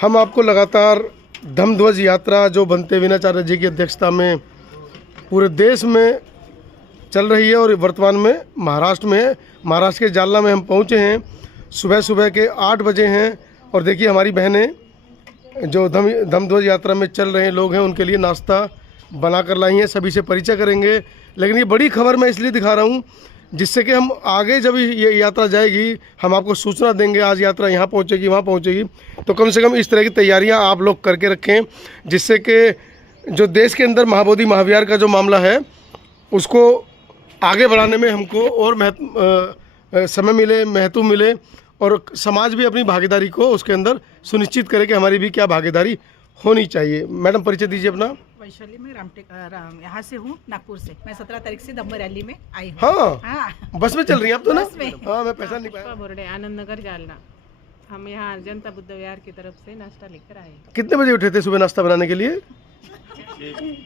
हम आपको लगातार धम्मध्वज यात्रा जो बनते विनाचार्य जी की अध्यक्षता में पूरे देश में चल रही है और वर्तमान में महाराष्ट्र में है। महाराष्ट्र के जालना में हम पहुंचे हैं, सुबह सुबह के 8 बजे हैं और देखिए हमारी बहनें जो धम्मध्वज यात्रा में चल रहे लोग हैं उनके लिए नाश्ता बना कर लाई हैं। सभी से परिचय करेंगे, लेकिन ये बड़ी खबर मैं इसलिए दिखा रहा हूँ जिससे कि हम आगे जब ये यात्रा जाएगी हम आपको सूचना देंगे, आज यात्रा यहाँ पहुँचेगी वहाँ पहुँचेगी, तो कम से कम इस तरह की तैयारियाँ आप लोग करके रखें जिससे कि जो देश के अंदर महाबोधि महाविहार का जो मामला है उसको आगे बढ़ाने में हमको और समय मिले, महत्व मिले और समाज भी अपनी भागीदारी को उसके अंदर सुनिश्चित करे कि हमारी भी क्या भागीदारी होनी चाहिए। मैडम परिचय दीजिए अपना। वैशाली में यहाँ से हूँ, नागपुर से। मैं 17 तारीख से धम्म रैली में आई हूँ। हाँ, बस में चल रही हैं आप तो ना? हाँ, मैं पहचान नहीं पाया। बोर्डे आनंद नगर जालना। हम यहाँ जनता बुद्ध विहार की तरफ से नाश्ता लेकर आए। कितने बजे उठे थे सुबह नाश्ता बनाने के लिए?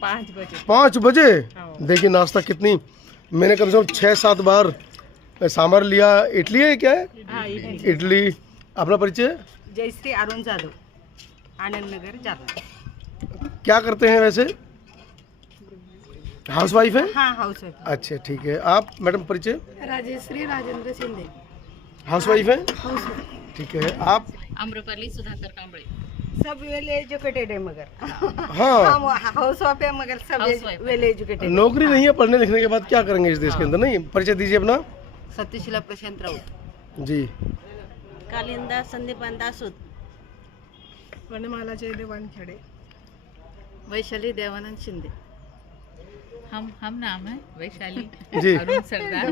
5 बजे। 5 बजे? देखिए नाश्ता कितनी, मैंने कम से कम 6-7 बार सांभर लिया। इडली है क्या है? हाँ, इडली। अपना परिचय? जयश्री अरुण जाधव, आनंद नगर जालना। क्या करते हैं वैसे? हाउस वाइफ है? हाँ, हाउस वाइफ। अच्छा ठीक है। आप मैडम परिचय? राजेश्री राजेंद्र शिंदे, हाउस वाइफ है? House wife. ठीक है। आप? अम्रपाली सुधाकर कांबळे। सब वेल एजुकेटेड है मगर हाँ, हाउस वाइफ है मगर सब वेल एजुकेटेड। नौकरी नहीं है, पढ़ने लिखने के बाद क्या करेंगे इस देश के अंदर? नहीं, परिचय दीजिए अपना। सत्यशीला प्रशांत राउत जी। कालिंदा संदीपान दासूद, वनमाला जयदेव वानखेड़े, वैशाली देवानंद शिंदे। हम नाम है वैशाली जी। अरुण सरदार।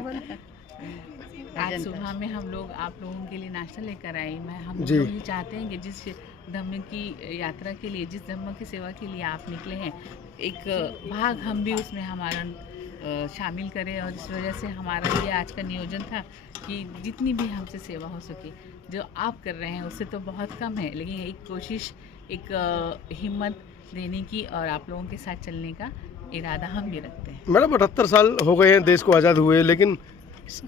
आज सुबह में हम लोग आप लोगों के लिए नाश्ता लेकर आए। हम जी। लोग ये चाहते हैं कि जिस धम्म की यात्रा के लिए, जिस धम्म की सेवा के लिए आप निकले हैं, एक भाग हम भी उसमें हमारा शामिल करें। और इस वजह से हमारा ये आज का नियोजन था कि जितनी भी हमसे सेवा हो सके, जो आप कर रहे हैं उससे तो बहुत कम है, लेकिन एक कोशिश, एक हिम्मत देने की और आप लोगों के साथ चलने का इरादा हम भी रखते हैं। मैडम 78 साल हो गए हैं देश को आज़ाद हुए, लेकिन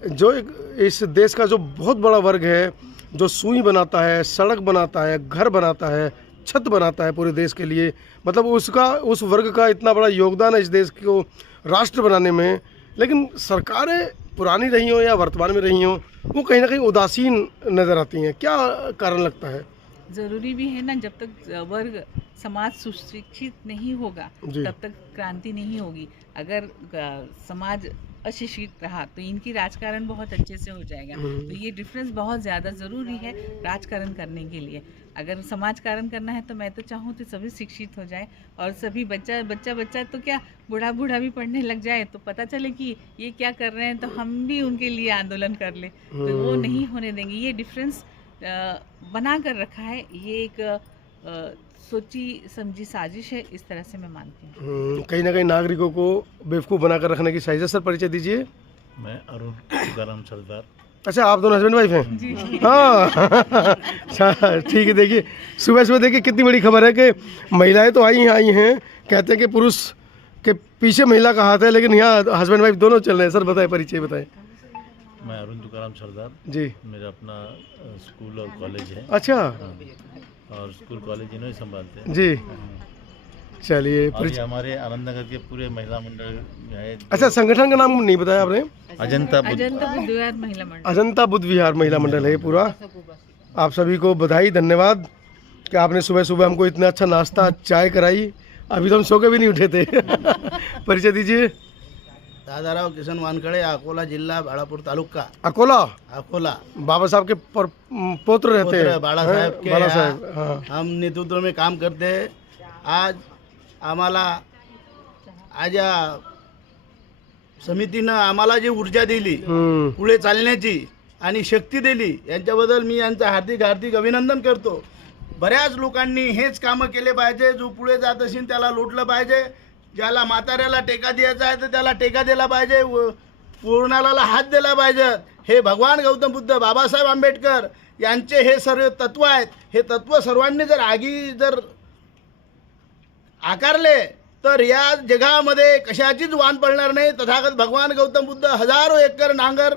जो इस देश का जो बहुत बड़ा वर्ग है जो सुई बनाता है, सड़क बनाता है, घर बनाता है, छत बनाता है पूरे देश के लिए, मतलब उस वर्ग का इतना बड़ा योगदान है इस देश को राष्ट्र बनाने में, लेकिन सरकारें पुरानी रही हो या वर्तमान में रही हो वो कहीं ना कहीं उदासीन नज़र आती हैं। क्या कारण लगता है? ज़रूरी भी है ना, जब तक वर्ग समाज सुशिक्षित नहीं होगा तब तक क्रांति नहीं होगी। अगर समाज अशिक्षित रहा तो इनकी राजकारण बहुत अच्छे से हो जाएगा। तो ये डिफरेंस बहुत ज़्यादा ज़रूरी है राजकारण करने के लिए। अगर समाजकारण करना है तो मैं तो चाहूँ तो सभी शिक्षित हो जाए और सभी बच्चा तो क्या बूढ़ा भी पढ़ने लग जाए, तो पता चले कि ये क्या कर रहे हैं, तो हम भी उनके लिए आंदोलन कर ले। तो वो नहीं होने देंगे। ये डिफरेंस बना कर रखा है, ये एक सोची समझी साजिश है, इस तरह से मैं मानती हूँ। कहीं ना कहीं नागरिकों को बेवकूफ़ बनाकर रखने की साजिश। सर परिचय दीजिए। मैं अरुण तुकाराम सरदार। अच्छा, आप दोनों हस्बैंड वाइफ हैं? जी। हाँ ठीक है। देखिए सुबह सुबह देखिए कितनी बड़ी खबर है कि महिलाएं तो आई हैं, कहते हैं कि पुरुष के पीछे महिला का हाथ है, लेकिन यहाँ हस्बैंड वाइफ दोनों चल रहे हैं। सर बताएं, परिचय बताएं। मैं अरुण तुकाराम सरदार जी। मेरा अपना स्कूल और कॉलेज है। अच्छा। और स्कूल कॉलेज इन्हों ही संभालते हैं जी। चलिए। और ये हमारे आनंद नगर के पूरे महिला मंडल है। अच्छा, संगठन का नाम नहीं बताया आपने? अजंता बुद्ध विहार महिला मंडल। अजंता बुद्ध विहार महिला मंडल है ये पूरा। आप सभी को बधाई, धन्यवाद कि आपने सुबह सुबह हमको इतना अच्छा नाश्ता चाय कराई। अभी तो हम सो के भी नहीं उठे थे। परिचय दीजिए। दादाराव किशन वानखड़े, अकोला जिला, बाड़ापुर तालुका। अकोला बाबा साहब के पुत्र रहते हैं। बाळा साहेब के बाला साहेब, हाँ। हम नेतृत्व में काम करते हैं। आज आम्हाला या समितीनं आम्हाला जी ऊर्जा दिली पुढे चालण्याची आणि शक्ती दिली, यांच्याबद्दल मी यांचं हार्दिक अभिनंदन करतो। बऱ्याच लोकांनी हेच कामं केले पाहिजे। जो पुढे जात असेल त्याला लोटलं पाहिजे, ज्याला म्हाताऱ्याला टेका द्यायचा आहे तर त्याला टेका दिला पाहिजे, पूर्णाला हात दिला पाहिजे। हे भगवान गौतम बुद्ध, बाबासाहेब आंबेडकर यांचे हे सर्व तत्व आहेत। हे तत्व सर्वांनी जर जर आकारले तर या जगामध्ये कशाचीच वाण पडणार नाही। तथागत भगवान गौतम बुद्ध हजारो एकर नांगर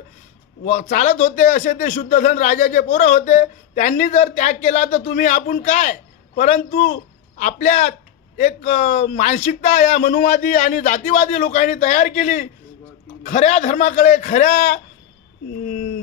चालत होते, असे ते शुद्धधन राजाचे पोरं होते। त्यांनी जर त्याग केला तर तुम्ही आपण काय, परंतु आपल्यात एक मानसिकता या मनुवादी आणि जातीवादी लोकांनी तयार केली. खऱ्या धर्माकडे, खऱ्या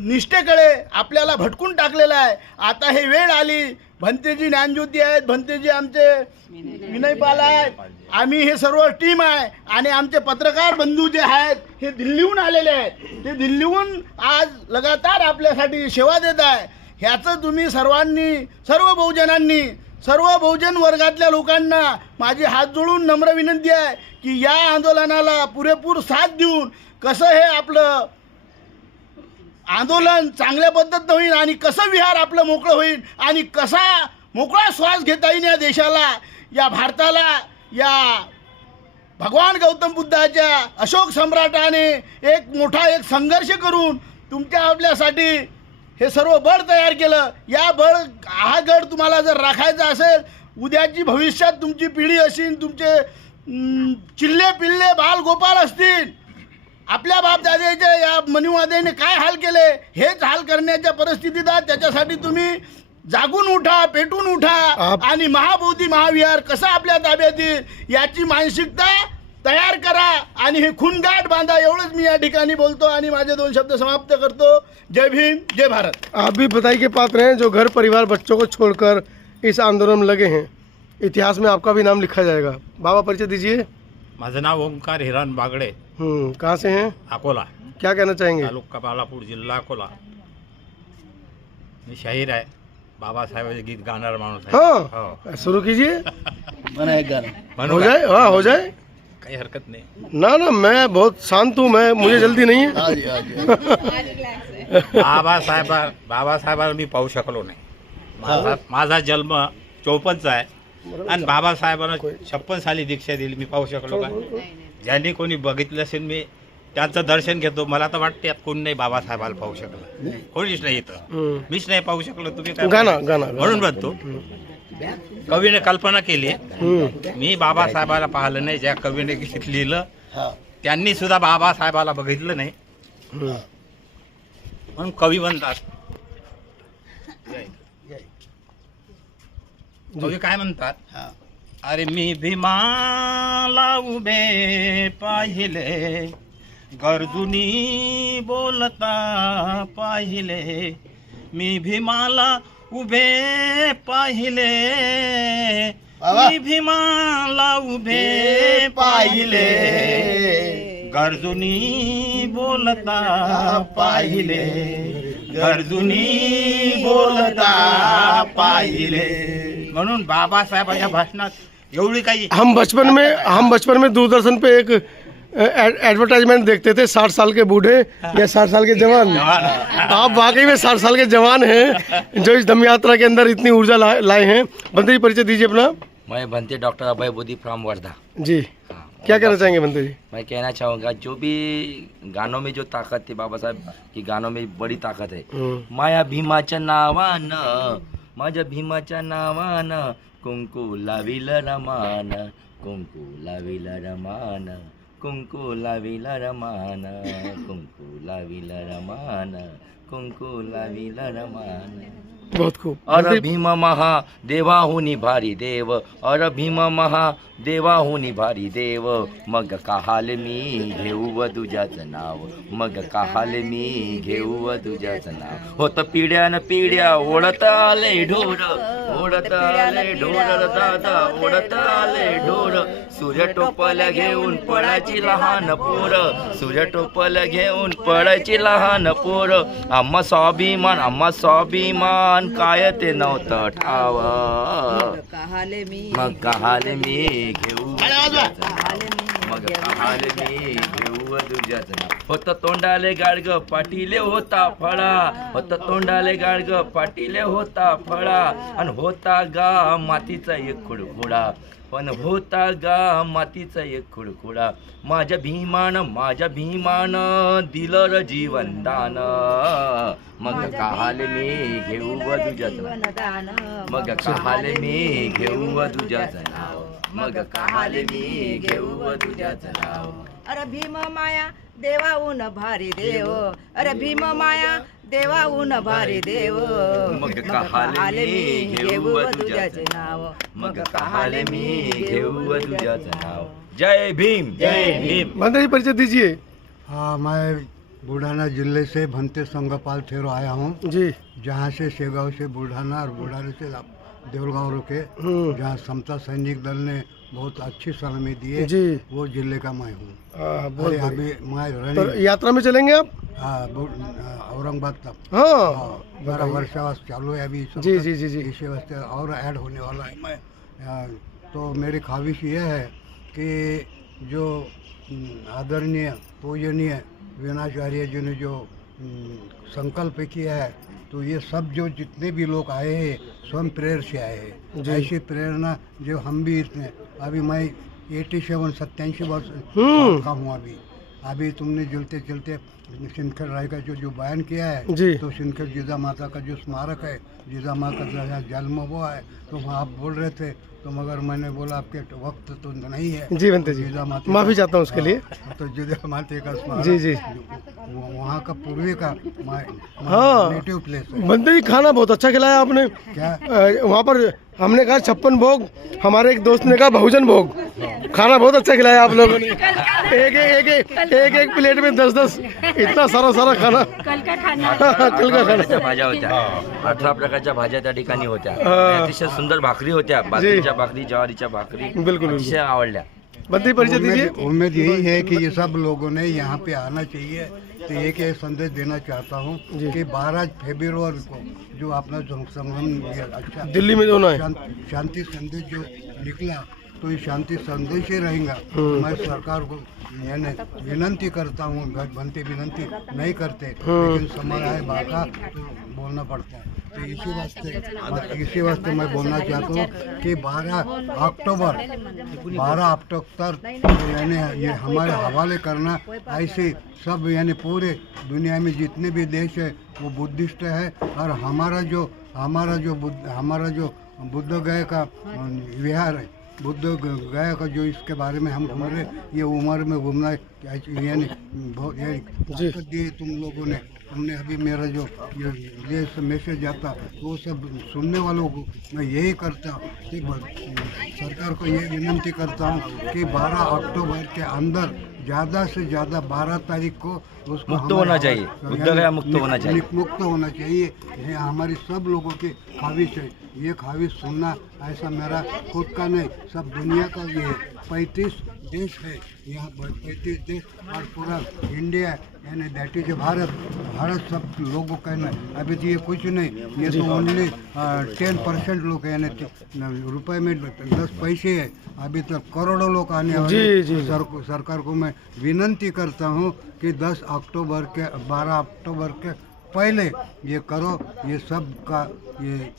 निष्ठेकडे आपल्याला भटकून टाकलेलं आहे. आता हे वेळ आली. भंतेजी ज्ञानज्योती आहेत, भंतेजी आमचे विनयपाल आहेत, आम्ही हे सर्व टीम आहे आणि आमचे पत्रकार बंधू जे आहेत हे दिल्लीहून आलेले आहेत. ते दिल्लीहून आज लगातार आपल्यासाठी सेवा देत आहे. ह्याचं तुम्ही सर्वांनी, सर्व बहुजनांनी, सर्व बहुजन वर्गातल्या लोकांना माझी हात जोडून नम्र विनंती आहे की या आंदोलनाला पुरेपूर साथ देऊन कसं हे आपलं आंदोलन चांगल्या पद्धतीनं होईल आणि कसं विहार आपलं मोकळं होईल आणि कसा मोकळा श्वास घेता येईल या देशाला, या भारताला, या भगवान गौतम बुद्धाच्या अशोक सम्राटाने एक मोठा एक संघर्ष करून तुमच्या आपल्यासाठी हे सर्व बळ तयार केलं. या हा गड तुम्हाला जर राखायचा असेल, उद्याची भविष्यात तुमची पिढी असेल, तुमचे चिल्ले पिल्ले बाल गोपाल असतील, आपल्या बापदाद्याच्या या मनुवाद्याने काय हाल केले हेच हाल करण्याच्या परिस्थितीत आहे. त्याच्यासाठी तुम्ही जागून उठा, पेटून उठा आणि महाबोधी महाविहार कसा आपल्या ताब्यात येईल याची मानसिकता तयार करा आणि हे खूनगाठ बांधा. एवढंच मी या ठिकाणी बोलतो आणि माझे 2 शब्द समाप्त करतो. जय भीम, जय भारत. आप भी बधाई के पात्र हैं जो घर परिवार बच्चों को छोड़कर इस आंदोलन में लगे हैं. इतिहास में आपका भी नाम लिखा जाएगा. बाबा परिचय दीजिए. माझं नाव ओंकार हिरण बागडे, कहाँ से हैं? अकोला, क्या कहना चाहेंगे? तालुका बालापूर, जिल्हा अकोला. मी शाहीर आहे, बाबासाहेबांचे गीत गाणारा माणूस आहे. हाँ, शुरू कीजिए. म्हणू हो का? जाए, हाँ हो जाए. काही हरकत नाही. ना ना, मैं बहुत शांत हूँ, मैं मुझे जल्दी नहीं है. बाबासाहेबांना मी पाहू शकलो नाही. माझा जन्म 54चा आहे आणि बाबासाहेबांना 56 साली दीक्षा दिली. मी पाहू शकलो का? ज्यांनी कोणी बघितलं असेल मी त्यांचं दर्शन घेतो. मला तर वाटते यात कोणी नाही बाबासाहेबाला पाहू शकलं, कोणीच नाही इथं. मीच नाही पाहू शकलो. तुम्ही काय गाना गाना म्हणून म्हणतो कवीने कल्पना केली. मी बाबासाहेबाला पाहिलं नाही. ज्या कवीने गीत लिहिलं त्यांनी सुद्धा बाबासाहेबाला बघितलं नाही म्हणून कवी म्हणतात. कवी काय म्हणतात? अरे मी भीमाला उभे पाहिले, गरजुनी बोलता पाहिले. मी भीमाला उभे पाहिले, मी भीमाला उभे पाहिले, गरजुनी बोलता पाहिले, गरजुनी बोलता पाहिले. म्हणून बाबासाहेबांच्या भाषणात एवढी काही. हम बचपन में दूरदर्शन पे एक एडवर्टाइजमेंट देखते थे, 60 साल के बूढ़े या 60 साल के जवान. आप वाकई में 60 साल के जवान हैं जो इस धम्म यात्रा के अंदर इतनी ऊर्जा लाए हैं. बंते जी परिचय दीजिए अपना. मैं भंते डॉक्टर अभय बोधी फ्रॉम वर्धा जी. क्या कहना चाहेंगे बंते जी? मैं कहना चाहूँगा जो भी गानों में जो ताकत थी, बाबा साहेब की गानों में बड़ी ताकत है. माया भीमाच्या नावानं, माझ्या भीमाच्या नावानं कुंकू लाविल रमान, कुंकू लाविल रमान, कुंकू लाविल रमान, कुंकू लाविल रमान, कुंकू लाविल रमान. बहुत खूब. अर भीम महा देवाहुनी भारी देव, अर भीम महा देवाहुनी भारी देव. मग कहाल मी घेऊ तुझ्याचं नाव, मग कहाल मी घेऊ तुझ्याचं नाव. होत पिढ्यान पिढ्या ओढत आले ढोर, ओढत आले ढोर दादा, ओढत आले ढोर. सूर्य टोपल घेऊन पळायची लहान पोर, सूर्य टोपल घेऊन पळायची लहान पोर. आम्हा स्वाभिमान, आम्हा स्वाभिमान काय ते नव्हतं ठाव. मग कहाले मी घेऊ, मग कहाले मी घेऊ तुझ्याच नाव. होत तोंडाले गाडग पाटीले होता फळा, होत तोंडाले गाडग पाटीले होता फळा. आणि होता गा मातीचा एक खुडखुडा, पण होता गा मातीचा एक खुडखुडा. माझ्या भीमान, माझ्या भीमान दिलं र जीवनदान. मग कहाले मी घेऊ तुझ्याच नाव, मग कहाले मी घेऊ तुझ्याच नाव, मग कहाले मी घेऊ तुझ्याच नाव. अरे भीम माया देवाहून भारी देव अरे भीम माया देवाहून भारी देव मग कहाले मी घेऊ तुझ्याचे नाव मग कहाले मी घेऊ तुझ्याचे नाव जय भीम जय भीम। बंदे जी परिचय दीजिए। हाँ, मैं बुढ़ाना जिले से भंते संगपाल थेरो आया हूँ, जी जहाँ से शेगांव से बुढ़ाना और बुढ़ाने से देवलगांव रुके, जहाँ समता सैनिक दल ने बहुत अच्छी सलामी दी है, जी वो जिले का मैं हूँ। बहुत अरे बढ़िया। अभी मैं तो रनिंग यात्रा में चलेंगे आप? औरंगाबाद तक हाँ मेरा वर्षावास चालू है अभी इस जी वक्त। जी जी जी इसी वास्ते और ऐड होने वाला है मैं। तो मेरी ख्वाहिश ये है कि जो आदरणीय पूजनीय विनाचार्य जी ने जो संकल्प किया है, तो ये सब जो जितने भी लोग आए हैं स्वयं प्रेर से आए हैं। ऐसी प्रेरणा जो हम भी इतने अभी मैं 87 वर्ष का हूँ अभी तुमने चलते चलते सिंदखेड़ राय का जो बयान किया है, जी। तो सिंदखेड़ जीजा माता का जो स्मारक है, जीजा माँ का जहाँ जन्म हुआ है, तो वहाँ आप बोल रहे थे, तो मगर मैंने बोला आपके वक्त तो नहीं है। जी बंते जी, जीजा माता माफी चाहता हूँ उसके लिए। तो जीजा माता का स्मारक जी जी वहाँ का पूर्वी का हाँ। नेटिव प्लेस है। बंते जी खाना बहुत अच्छा खिलाया आपने। क्या वहाँ पर हमने कहा 56 भोग, हमारे एक दोस्त ने कहा बहुजन भोग। खाना बहुत अच्छा खिलाया आप लोगों ने। एक प्लेट में 10-10 इतना सारा खाना। कल का खाना भाज्या होत्या, 18 प्रकारच्या भाज्या त्या ठिकाणी होत्या। अतिशय सुंदर भाकरी होत्या, बाजरीच्या भाकरी, ज्वारीच्या भाकरी, बिल्कुल अतिशय आवडल्या। बंते जी परिचय दीजिए। उम्मीद यही है कि ये सब लोगों ने यहाँ पे आना चाहिए। तो एक ये संदेश देना चाहता हूँ कि 12 फरवरी को जो अपना संगम अच्छा दिल्ली में जो ना है शांति संदेश जो निकला, तो ये शांति संदेश ही रहेगा। मैं सरकार को यानी विनंती करता हूँ, बनते विनंती नहीं करते, लेकिन समय आए बाका तो बोलना पड़ता है। तो इसी वास्ते मैं बोलना चाहता हूँ कि 12 अक्टूबर यानी ये हमारे हवाले करना। ऐसे सब यानी पूरे दुनिया में जितने भी देश है वो बुद्धिस्ट है, और हमारा जो बुद्ध गया का विहार है, बुद्ध गया का जो इसके बारे में हम घूम रहे, ये उम्र में घूमना यानी बहुत ताकत दी तुम लोगों ने। हमने अभी मेरा जो ये मैसेज आता वो सब सुनने वालों को मैं यही करता हूँ कि सरकार को ये विनंती करता हूँ कि 12 अक्टूबर के अंदर ज़्यादा से ज़्यादा 12 तारीख को उसको मुक्त होना चाहिए, बुद्ध गया मुक्त होना चाहिए। मुक्त होना चाहिए। ये हमारी सब लोगों की ख्वाहिश है। ये ख्वाहिश सुनना ऐसा मेरा खुद का नहीं, सब दुनिया का ये है। 35 देश है यहाँ, 35 देश और पूरा इंडिया यानी दैट इज भारत सब लोगों का है। अभी तो ये कुछ नहीं, ये तो ओनली 10% लोग यानी रुपए में 10 पैसे है। अभी तक करोड़ों लोग आने वाले। सरकार को मैं विनंती करता हूँ कि 10 अक्टूबर के 12 अक्टूबर के पहले ये करो। ये सब का ये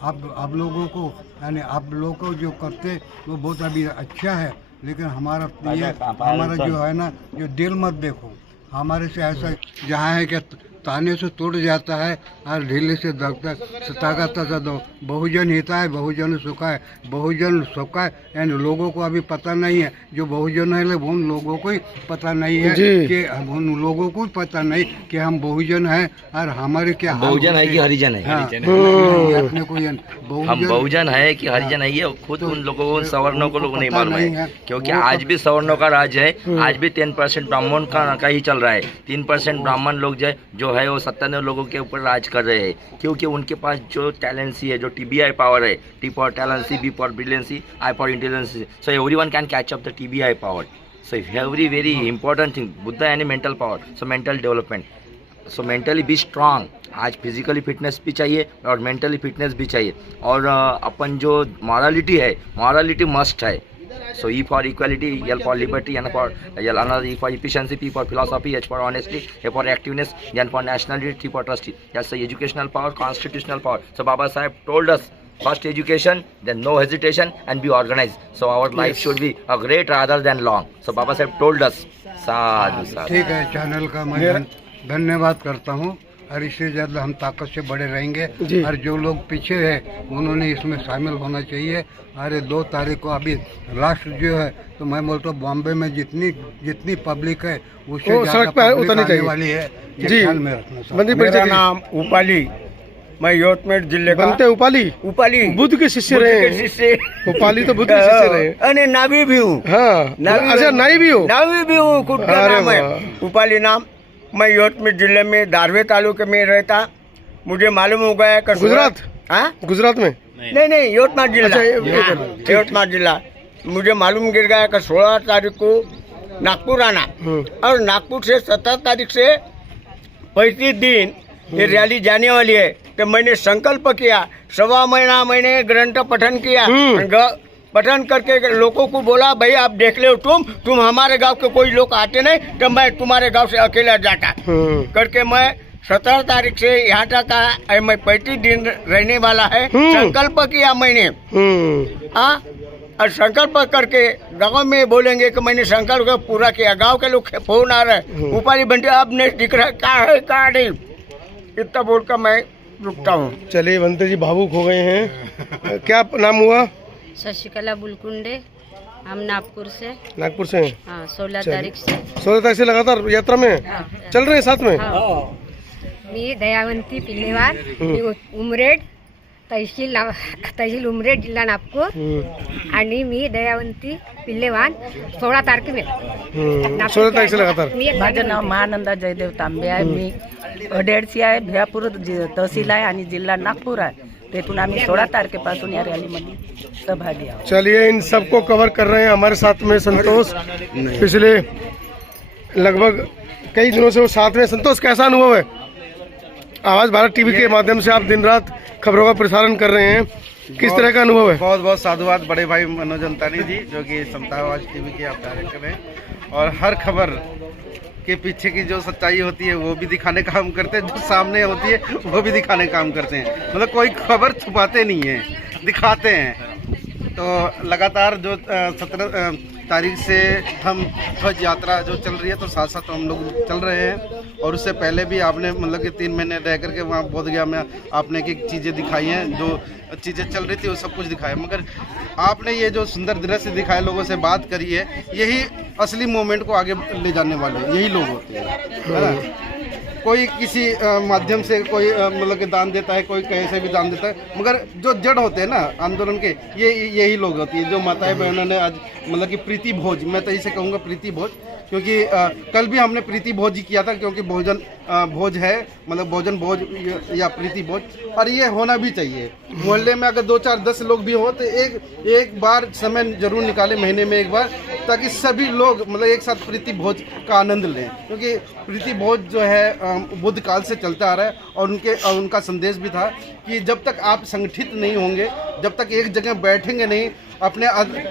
आप लोगों को यानी आप लोगों को जो करते वो बहुत अभी अच्छा है, लेकिन हमारा जो है ना, जो दिल मत देखो हमारे से। ऐसा जहाँ है कि ताने से टूट जाता है और ढीले से दगता ताकत दो। बहुजन हिताय बहुजन सुखाय, बहुजन सुखाय यानी लोगों को अभी पता नहीं है जो बहुजन है, उन लोगों को ही पता नहीं है कि उन लोगों को पता नहीं कि हम बहुजन हैं और हमारे क्या बहुजन है कि हरिजन है। अपने को हम बहुजन है कि हरिजन है, ये खुद उन लोगों को, सवर्णों को लोगों नहीं मालूम है, क्योंकि आज भी सवर्णों का राज है। आज भी 10% ब्राह्मण का ही चल रहा है। 3% ब्राह्मण लोग जो है वो 97 लोगों के ऊपर राज कर रहे हैं, क्योंकि उनके पास जो टैलेंसी है, जो TBI पावर है, T for talency, B for brilliancy, I for intelligency, so everyone can catch up the TBI power. So very important thing बुद्ध यानी mental power, so mental development, so mentally be strong. आज physically fitness भी चाहिए और mentally fitness भी चाहिए। और अपन जो मॉरलिटी है, मॉरलिटी मस्ट है। So E for equality, L for liberty, N for E for efficiency, P for philosophy, H for honesty, A for activeness, N for nationality, T for trust. That's the educational power, constitutional power. So Baba Sahib told us, first education, then no hesitation, and be organized. So our life should be a great rather than long. So Baba Sahib told us. साधु साधु। ठीक है, channel का मैं धन्यवाद करता हूँ और इससे ज़्यादा हम ताकत से बड़े रहेंगे। जी। और जो लोग पीछे हैं उन्होंने इसमें शामिल होना चाहिए। अरे 2 तारीख को अभी लास्ट जो है तो मैं बोलता हूँ बॉम्बे में जितनी पब्लिक है उससे वो ज़्यादा सड़क पे पब्लिक उतरनी आने चाहिए। वाली है, ये जी। ख्याल में रखना साहब। बंदी मेरा परिचय दीजिए। नाम उपाली, मैं यवतमाळ जिले का बनते उपाली उपाली बुद्ध के शिष्य बुद्ध रहे के हैं। शिष्य। उपाली तो बुद्ध के शिष्य रहे हैं। अरे नावी भी हूँ, हाँ नावी अच्छा नाई भी हो। नावी भी हूँ, खुद का अरे नाम है वाह। उपाली नाम। मैं यवतमाळ जिले में धारवे तालुके में रहता। मुझे मालूम हो गया कि गुजरात? हाँ गुजरात में? नहीं यवतमाळ जिला। अच्छा, ये हाँ, ठीक। यवतमाळ जिला। मुझे मालूम गिर गया कि 16 तारीख को नागपुर आना और नागपुर से 17 तारीख से 35 दिन ये रैली जाने वाली है। तो मैंने संकल्प किया, 1.25 महीना मैंने ग्रंथ पठन किया। पठन करके लोगों को बोला भाई आप देख लो, तुम हमारे गांव के कोई लोग आते नहीं तो मैं तुम्हारे गांव से अकेला जाता करके मैं 17 तारीख से यहाँ तक आया। मैं 35 दिन रहने वाला है। संकल्प किया मैंने। हाँ, और संकल्प करके गांव में बोलेंगे कि मैंने संकल्प पूरा किया। गांव के लोग फोन आ रहे हैं, उपाली बंटे अब नहीं दिख रहा, कहाँ है कहाँ नहीं, इतना बोलकर मैं रुकता हूँ। चलिए बनते जी भावुक हो गए हैं। क्या नाम हुआ? शशिकला बुलकुंडे, हम नागपुर से। नागपुर से हैं? हाँ, 16 तारीख से। 16 तारीख से लगातार यात्रा में चल रहे हैं साथ में? मी दयावंती पिल्लेवार, मी उमरेड तहसील उमरेड जिल्हा नागपूर आणि मी दयावंती पिल्लेवान 16 तारखेला 16 तारीख से लगातार। माझं नाव महानंदा जयदेव तांबे आहे। मी अडेडसी आहे, भियापूर तहसील आहे आणि जिल्हा नागपूर आहे। तेथून आम्ही 16 तारखेपासून या रॅलीमध्ये सहभागी आहोत। चलिए इन सबको कवर कर रहे हैं हमारे साथ में संतोष। पिछले लगभग कई दिनों से वो साथ में। संतोष कैसा अनुभव है? आवाज़ भारत टीवी के माध्यम से आप दिन रात खबरों का प्रसारण कर रहे हैं, किस तरह का अनुभव है? बहुत बहुत साधुवाद बड़े भाई मनोज अंतानी जी, जो कि समता आवाज टीवी के आप डायरेक्टर हैं और हर खबर के पीछे की जो सच्चाई होती है वो भी दिखाने का काम करते हैं, जो सामने होती है वो भी दिखाने का काम करते हैं। मतलब कोई खबर छुपाते नहीं है, दिखाते हैं। तो लगातार जो 17 तारीख से हम ध्वज यात्रा जो चल रही है तो साथ साथ हम लोग चल रहे हैं। और उससे पहले भी आपने मतलब कि 3 महीने रह करके वहाँ बोधगया में आपने की चीज़ें दिखाई हैं, जो चीज़ें चल रही थी वो सब कुछ दिखाया। मगर आपने ये जो सुंदर दृश्य दिखाए, लोगों से बात करी है, यही असली मोमेंट को आगे ले जाने वाले यही लोग होते हैं, है ना? कोई किसी माध्यम से कोई मतलब कि दान देता है, कोई कहीं से भी दान देता है, मगर जो जड़ होते हैं ना आंदोलन के, यही लोग होती है। जो माताएं बहनों ने आज मतलब कि प्रीति भोज, मैं तो इसे कहूँगा प्रीति भोज, क्योंकि कल भी हमने प्रीति भोज ही किया था, क्योंकि भोजन भोज है, मतलब भोजन भोज या प्रीति भोज, और ये होना भी चाहिए। मोहल्ले में अगर 2, 4, 10 लोग भी हो तो एक बार समय जरूर निकालें महीने में एक बार, ताकि सभी लोग मतलब एक साथ प्रीति भोज का आनंद लें। क्योंकि प्रीति भोज जो है बुद्ध काल से चलता आ रहा है और उनका संदेश भी था कि जब तक आप संगठित नहीं होंगे, जब तक एक जगह बैठेंगे नहीं, अपने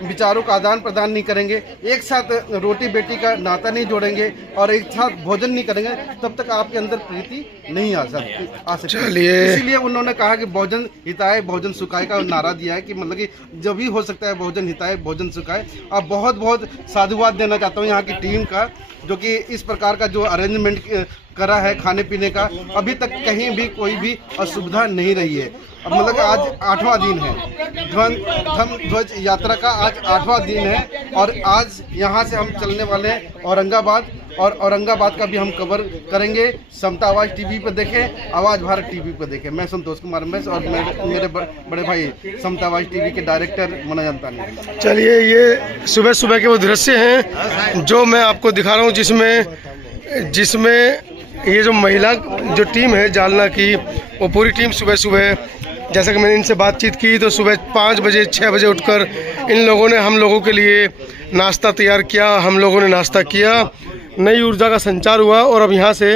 विचारों का आदान प्रदान नहीं करेंगे, एक साथ रोटी बेटी का नाता नहीं जोड़ेंगे और एक साथ भोजन नहीं करेंगे, तब तक आपके अंदर प्रीति नहीं आ सकती। इसीलिए उन्होंने कहा कि भोजन हिताय भोजन सुखाय का नारा दिया है कि मतलब कि जब भी हो सकता है भोजन हिताय भोजन सुखाय। अब बहुत बहुत साधुवाद देना चाहता हूँ यहाँ की टीम का, जो कि इस प्रकार का जो अरेंजमेंट करा है खाने पीने का, अभी तक कहीं भी कोई भी असुविधा नहीं रही है। अब मतलब कि आज 8वां दिन है ध्वज यात्रा का, आज 8वां दिन है और आज यहाँ से हम चलने वाले हैं औरंगाबाद, और औरंगाबाद का भी हम कवर करेंगे। समता आवाज़ टीवी पर देखें, आवाज़ भारत टीवी पर देखें। मैं संतोष कुमार मैस और मेरे बड़े भाई समता आवाज़ टीवी के डायरेक्टर मनोज अंतानी। चलिए ये सुबह सुबह के वो दृश्य हैं जो मैं आपको दिखा रहा हूँ, जिसमें ये जो महिला जो टीम है जालना की, वो पूरी टीम सुबह सुबह, जैसा कि मैंने इनसे बातचीत की तो सुबह 5 बजे 6 बजे उठकर इन लोगों ने हम लोगों के लिए नाश्ता तैयार किया, हम लोगों ने नाश्ता किया, नई ऊर्जा का संचार हुआ और अब यहाँ से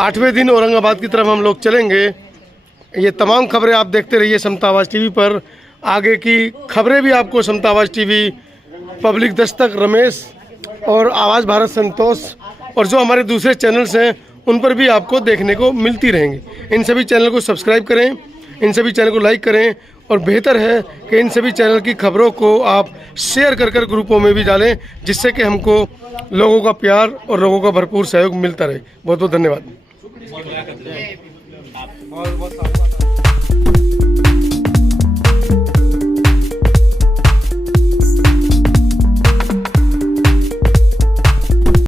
8वें दिन औरंगाबाद की तरफ हम लोग चलेंगे। ये तमाम खबरें आप देखते रहिए समता आवाज़ टीवी पर। आगे की खबरें भी आपको समता आवाज़ टीवी, पब्लिक दस्तक रमेश और आवाज़ भारत संतोष और जो हमारे दूसरे चैनल्स हैं उन पर भी आपको देखने को मिलती रहेंगी। इन सभी चैनल को सब्सक्राइब करें, इन सभी चैनल को लाइक करें और बेहतर है कि इन सभी चैनल की खबरों को आप शेयर कर ग्रुपों में भी डालें, जिससे कि हमको लोगों का प्यार और लोगों का भरपूर सहयोग मिलता रहे। बहुत बहुत धन्यवाद। इसकी मुलाकात